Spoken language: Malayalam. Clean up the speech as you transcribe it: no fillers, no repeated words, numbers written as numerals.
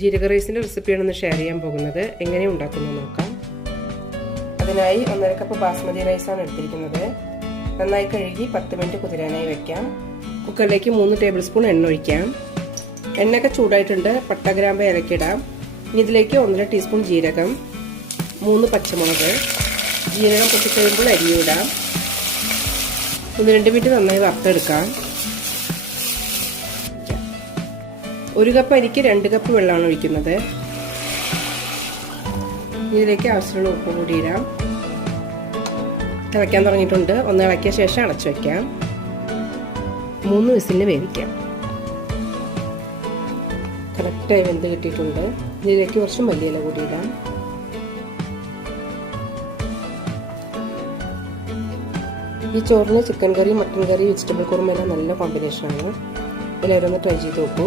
ജീരക റൈസിൻ്റെ റെസിപ്പിയാണെന്ന് ഷെയർ ചെയ്യാൻ പോകുന്നത്. എങ്ങനെ ഉണ്ടാക്കുന്നത് നോക്കാം. അതിനായി 1.5 കപ്പ് ബാസ്മതി റൈസാണ് എടുത്തിരിക്കുന്നത്. നന്നായി കഴുകി 10 മിനിറ്റ് കുതിരാനായി വെക്കാം. കുക്കറിലേക്ക് 3 ടേബിൾ സ്പൂൺ എണ്ണ ഒഴിക്കാം. എണ്ണയൊക്കെ ചൂടായിട്ടുണ്ട്. പട്ട, ഗ്രാമ്പ്, ഏലക്ക ഇടാം. ഇനി ഇതിലേക്ക് 1.5 ടീസ്പൂൺ ജീരകം, 3 പച്ചമുളക്. ജീരകം പൊട്ടിക്കഴിയുമ്പോൾ അരിയിടാം. 1-2 മിനിറ്റ് നന്നായി വറുത്തെടുക്കാം. 1 കപ്പ് അരിക്ക് 2 കപ്പ് വെള്ളമാണ് ഒഴിക്കുന്നത്. ഇതിലേക്ക് ആവശ്യമുള്ള ഉപ്പ് കൂടി ഇടാം. തിളയ്ക്കാൻ തുടങ്ങിയിട്ടുണ്ട്. ഒന്ന് ഇളക്കിയ ശേഷം അടച്ചു വയ്ക്കാം. 3 വിസിലിന് വേവിക്കാം. കറക്റ്റായി വെന്ത് കിട്ടിയിട്ടുണ്ട്. ഇതിലേക്ക് കുറച്ച് മല്ലിയില കൂടി ഇടാം. ഈ ചോറിന് ചിക്കൻ കറി, മട്ടൻ കറി, വെജിറ്റബിൾ കുറുമ എല്ലാം നല്ല കോമ്പിനേഷനാണ്. എല്ലാവരും ഒന്ന് ട്രൈ ചെയ്ത് നോക്കൂ.